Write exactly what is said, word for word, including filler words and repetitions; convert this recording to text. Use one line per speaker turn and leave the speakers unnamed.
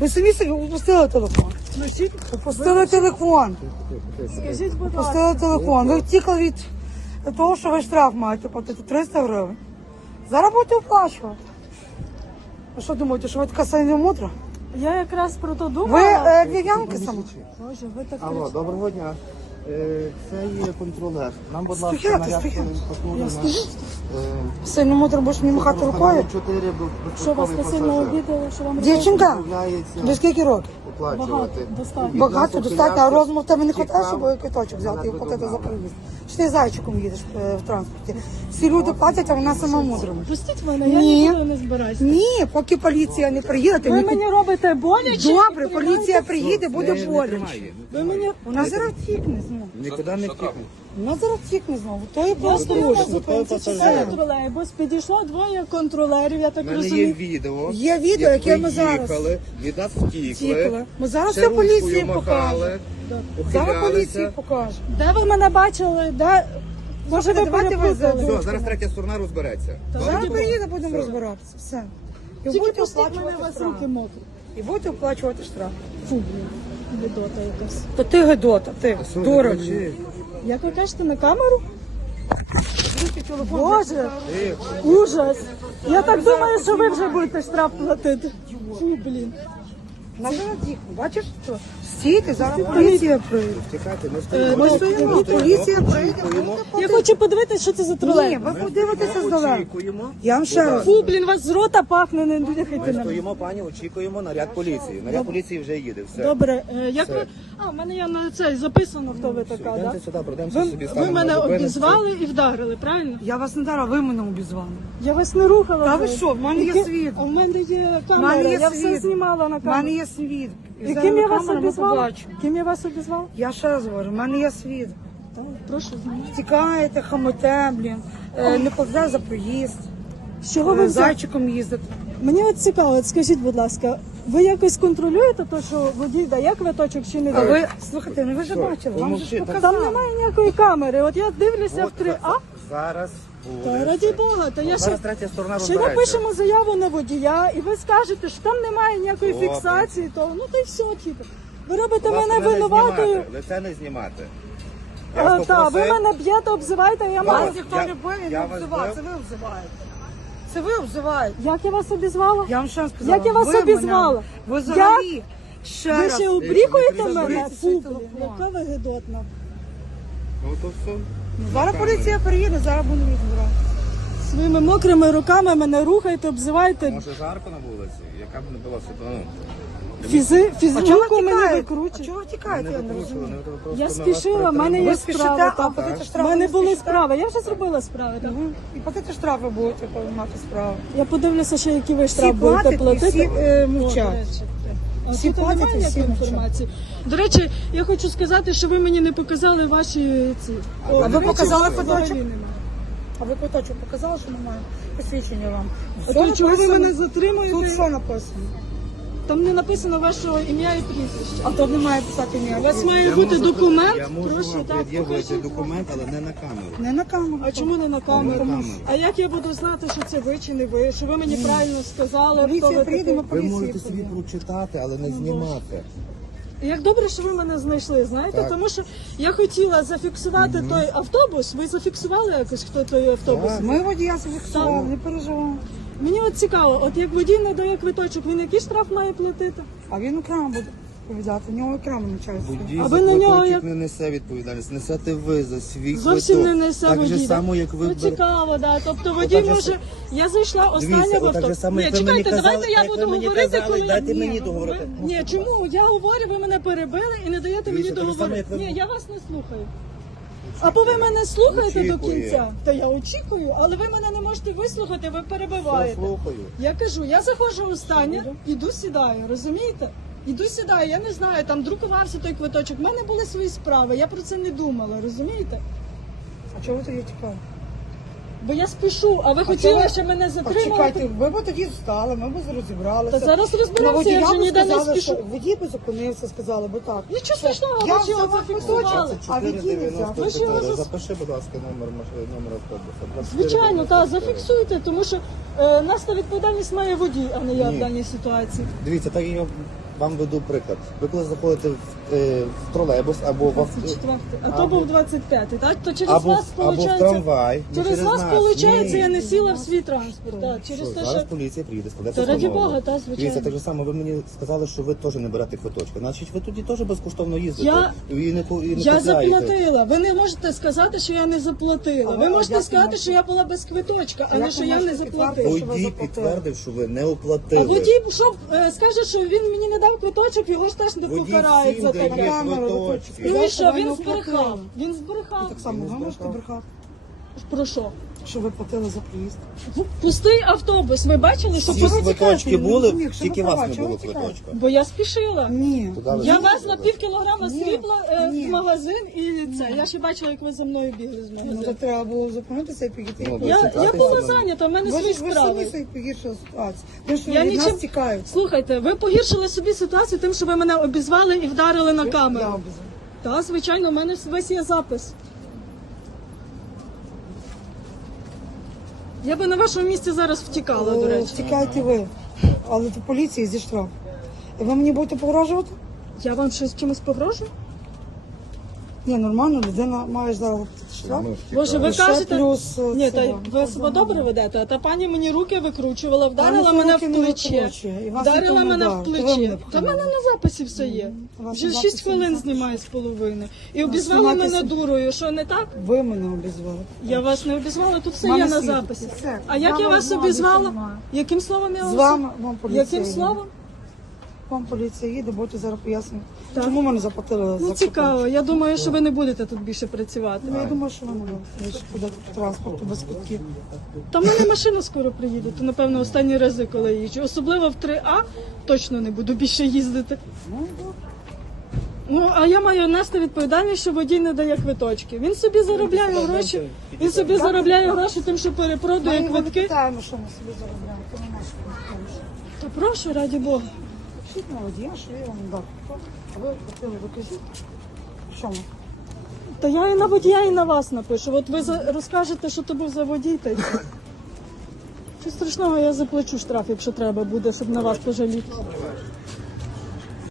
Ви самі собі упустили телефон. Упустили телефон.
Скажіть, будь ласка.
Упустили телефон. Ви втікли від того, що ви штраф маєте платити триста гривень. Зараз будете оплачувати. Ви що думаєте, що ви така сильна мудра?
Я якраз про то
Ви
думала.
е, львів'янки саме?
Боже, ви так
Алло,
кричите.
доброго дня. Е, Це є контролер. Нам, будь ласка,
Стояти,
наряд
стояти.
патрульний
Я
на
стою.
Сильно мудро будеш мені махати рукою?
чотири
Що вас
безпековий
так сильно
пасажир.
обідали, що вам
Дівчинка,
Відмовляється
ви скільки років?
оплачувати.
Багато, достатньо.
Багато, достатньо, а розуму в тебе не
Тікав.
хватає, щоб квиточок взяти і
Вона
платити за
видумала.
проїзд. Чи ти зайчиком їдеш е, в транспорті? Всі люди платять, а вона сама мудра.
Пустіть мене, я
Ні.
нікуди не збираюся.
Ні, поки поліція не приїде, ти
Ви
ні-
мені робите боляче.
Добре,
і
поліція
приймаєте-
приїде, буде
Не- не
боляче.
тримає.
Ви мені...
Вона зараз втікне знову.
Нікуди не втікне.
Вона зараз втікне знову. То є
Я
просто
стою на
ужас.
зупинці,
пасажир.
чекаю тролейбус, підійшло двоє контролерів, я
У
так
мене є
розумію.
відео.
Є відео,
як
яке
ви
ми зараз
їхали, від нас втікли.
втікли. Ми зараз
ще
все поліції
ручкою махали,
покажемо. Зараз
ухилялися.
поліції покаже.
Де ви мене бачили? Де... Може, ви
давайте ви
перепутали?
за-
Все, зараз третя сторона розбереться.
Зараз приїде, будемо розбиратися. Все. І
Тільки
будете
пустіть мене, у
оплачувати
вас
штраф.
руки мокрі.
І будете оплачувати штраф.
Фу, блін, бідота якась.
То ти гидота, ти дура.
Як ви кажете, на камеру? Боже,
Тихо.
ужас. Я так думаю, що ви вже будете штраф платити. Фу, блін.
На зараз їх, бачиш, що? Стійте, зараз поліція прийде.
Чекайте, ми
Е,
стоїмо.
ми
стоїмо, поліція прийде.
Я хочу подивитися, що це за
Ні,
тролей.
ви подивитеся здалеку.
Очікуємо.
Я вам ще раз.
Фу, блін, вас з рота пахне, не дихайте
Ми
на мене.
стоїмо, пані, очікуємо наряд поліції. Наряд поліції вже їде. Все.
Добре, е, як
Все.
ви... А, в мене є на цей записано, хто ви така,
Йдемте
да?
сюди, пройдемося
Ви,
собі,
ви
станемо
мене
на зупинці.
обізвали і вдарили, правильно?
Я вас не дара, ви мене обізвали.
Я вас не рухала.
Та ви
вже.
що, в мене є
Яке-
свідок.
А в мене є
В
камера,
мене є
я все
свідок.
знімала на
У мене
камеру.
є свідок. І
І
зараз
ким я
на
вас
камеру ми
обізвала?
побачимо.
Ким я вас обізвала?
Я ще раз говорю, в мене є свідок.
Так, прошу знімати.
Втікаєте, хамите, блін, е, не платите за проїзд,
З чого ви
е,
взяли?
зайчиком їздите.
Мені от цікаво, от скажіть, будь ласка, ви якось контролюєте те, що водій дає квиточок чи не
А
дає?
ви, слухайте, ну ви ж бачили, вам же ж
помовчи, так.
показали.
Там немає ніякої камери. От я дивлюся
От
в три А.
Зараз
Та
буде.
раді Бога, та я ще,
Зараз третя сторона
ще
розбереться.
напишемо заяву на водія, і ви скажете, що там немає ніякої
Добре.
фіксації, то ну то й все, типу. Ви робите
Будь ласка,
мене
не
винуватою.
знімати, лице не знімати. Я
А,
вас
та, ви
попросив.
мене б'єте, обзиваєте, я маю.
Вас ніхто
Я-
не бив,
я
не
вас
обзиває,
бив?
це ви обзиваєте. Це ви обзиваєте.
Як я вас обізвала?
Я вам ще раз сказала.
Як я вас
ви
обізвала?
мене- Ви взагалі ще
Ви
раз.
ще обрікуєте
не
мене?
заберіть
Фу,
свій
блін,
телефон.
яка ви гидотна.
Ну то все.
Ну, зараз поліція приїде, зараз будемо розбирати.
Своїми мокрими руками мене рухаєте, обзиваєте.
Може жарко на вулиці? Яка б не була ситуація?
Фізи,
А
фізруку
чого ви
мене
тікаєте? А
викручуєте.
чого ви
Не
тікаєте? Я не
викручували,
розумію.
не просто
Я
на вас
спішила, в мене є
Ви спішите,
справа.
а
так.
платити
У
штрафи
мене
не
були
спішите?
справи, я вже зробила справи. Так.
Мгм. І платити штрафи будете мати справу.
Я подивлюся, ще які ви
Всі
штраф будете
платять і
платити.
всі е,
О, до
мовчать.
речі. А
Всі
тут
платять
немає
і всі
ніякої
мовчать.
інформації. До речі, я хочу сказати, що ви мені не показали ваші ці.
А ви
до речі,
показали
взагалі
квиточок?
немає.
А ви квиточок показали, що немає посвідчення вам?
А
Все
то чого ви
написано.
мене затримуєте?
Тут що написано?
Там не написано вашого ім'я і прізвище.
А тут не має писати ні.
У вас має
Я
бути
можу-
документ.
Я можу
Прошу,
вам
так,
пред'явити
покажіть.
документ, але не на камеру.
Не на камеру.
А чому не на камеру?
камеру.
А як я буду знати, що це ви чи не ви? Що ви мені правильно сказали? хто
Поліція
ви
приїде,
такий?
ми
Ви
поліції
можете собі
приїдемо.
прочитати, але не знімати.
Як добре, що ви мене знайшли, знаєте?
Так.
Тому що я хотіла зафіксувати той автобус. Ви зафіксували якось, хто той автобус?
Так.
Ми водія зафіксували,
Так.
не переживаємо.
Мені от цікаво, от як водій не дає квиточок, він який штраф має платити?
А він окремо буде відповідати, в нього окремо начальство.
Водій
А
за
ви на нього
квиточок
як-
не несе відповідальність. Несете ви за свій
Зовсім
квиток.
не несе
Так
водій.
же
да?
само, як ви
Ну,
берете.
цікаво, да. Тобто водій
Отак же
може.
с-
Я зайшла остання
Дивіться,
в
отак
авто.
же само,
Ні,
як ви мені
чекайте,
казали,
давайте я
як ви
буду
мені
говорити,
казали,
коли
дайте
Ні,
мені
ви-
договорити.
Ні, чому? Я говорю, ви мене перебили і не даєте мені
Дивіться, так же само,
договорити.
як ви-
Ні, я вас не слухаю. Або ви мене слухаєте до
Очікує.
кінця, та я очікую, але ви мене не можете вислухати, ви
Все,
перебиваєте.
слухаю.
Я кажу, я заходжу останнє, іду сідаю, розумієте? Іду сідаю, я не знаю, там друкувався той квиточок. В мене були свої справи, я про це не думала, розумієте?
А чого ви тоді тікали?
Бо я спішу, а ви
А
хотіли,
чого-
щоб мене
А
затримали.
чекайте, ви б тоді встали, ми б розібралися.
Та зараз
На
розберемося,
водія
я вже
б
ніде не
сказали,
спішу.
що водій би зупинився, сказали би так.
Нічого страшного,
Я
ви ж його
взяла
зафіксували.
А
чотири
відділиться?
дев'яносто
Ви ж його
чотири.
зас-
Запиши, будь ласка, номер машини, номер автобуса.
Звичайно, так, зафіксуйте, тому що е, нас та відповідальність має водій, а не я в
Ні.
даній ситуації.
Дивіться, так як я вам веду приклад. Ви коли заходите в, е, в тролейбус або в авто,
Четвертий. А то
або-
був двадцять п'ятий, так? То через
або,
вас,
або в
виходить,
трамвай. не
через вас,
нас.
виходить,
Ні.
я не сіла в свій транспорт. Так, через
Що,
те,
зараз
що...
поліція приїде, складе
Та раді
постанову.
Бога, та, звичайно.
Дивіться, так же само, ви мені сказали, що ви теж не берете квиточки. Значить, ви тоді теж безкоштовно їздите.
Я-
І не, ку- і не
Я
купляєте.
заплатила. Ви не можете сказати, що я не заплатила.
А
Ви
ви-
можете
як ви
сказати,
можете?
що я була без квиточка, а
Як
не
ви
що я не
можете
заплатила.
підтвердити, що ви
Водій
заплатили?
підтвердив, що ви не
А
оплатили.
водій, що е, скаже, що він мені не дав квиточок, його ж теж не
Водій
покарають за
всім
таке.
дає
камеру
квиточки.
Ну і що,
Ви
він
не
збрехав.
оплатили.
Він збрехав.
Так само ви можете брехати,
Про що?
що ви платили за проїзд.
Пустий автобус. Ви бачили, що
Всі
Чого ви
пустий?
квиточки
тікаєте?
були,
Ну, якщо
тільки
ви
вас
права,
не
чого
було
ви тікаєте?
квиточка.
Бо я спішила.
Ні.
Туди ви
Я
заїхали.
везла пів кілограма
Ні.
срібла е,
Ні.
в магазин і це. Я ще бачила, як ви за мною бігли з
Ну, то
магазину.
треба було зупинитися і підійти.
Ну,
і
Я,
ви
я
це
була
правда.
зайнята, в мене
Ви
свої
ж ви
справи.
самі собі погіршили ситуацію. Ви що
Я
від нас
нічим-
тікають.
Слухайте, ви погіршили собі ситуацію тим, що ви мене обізвали і вдарили на
Я
камеру.
обізвала.
Так, звичайно, у мене весь є запис. Я би на вашому місці зараз втікала, до
Е,
речі.
Втікайте ви, але до поліції зі штраф. І ви мені будете погрожувати?
Я вам щось чимось погрожую?
Ні, нормально, людина має зараз заплатити штраф.
Боже, ви
І ще
кажете,
плюс, е,
ні,
це,
та ви себе добре ведете, а та пані мені руки викручувала, вдарила
Пані
мене
руки
в
не
плече.
викручує, і вас
Вдарила
ніхто не
мене
вдарив,
в
то ви
плече.
мене
Та в мене на записі все є.
У вас
Вже
на
шість
записі
хвилин
не
знімає з половини. І
Ну,
обізвали
знімати
мене
с-
дурою. Що не так?
Ви мене обізвали.
Я вас не обізвала, тут все
В мене
є на
свідок,
записі.
все.
А як
Я
я
вам
вас
знаю,
обізвала?
знаю.
Яким словом я
З
вас?
вами вам поліція
Яким
їде.
словом?
Вам поліція їде, будете зараз пояснювати.
Так.
Чому мене заплатили за
Ну цікаво. Я думаю, що ви не будете тут більше працювати.
Ну, я думаю, що ви не будете. Ви ж ходите по транспорту без квитків.
Та в мене машина скоро приїде, то напевно останні рази, коли їжджу. Особливо в три А точно не буду більше їздити. Ну, а я маю нести відповідальність, що водій не дає квиточки. Він собі заробляє гроші, він собі заробляє гроші тим, що
Ми
перепродує
його не
квитки.
питаємо, що ми собі заробляємо. То нема що ми питаємо.
То прошу, раді Бога.
Пишіть на водія, що я вам дав. А ви платили, ви кажіть. В чому?
Та я і на водія, і на вас напишу. От ви за- розкажете, що то був за водій, та й все. Що страшного, я заплачу штраф, якщо треба буде, щоб на вас пожаліти.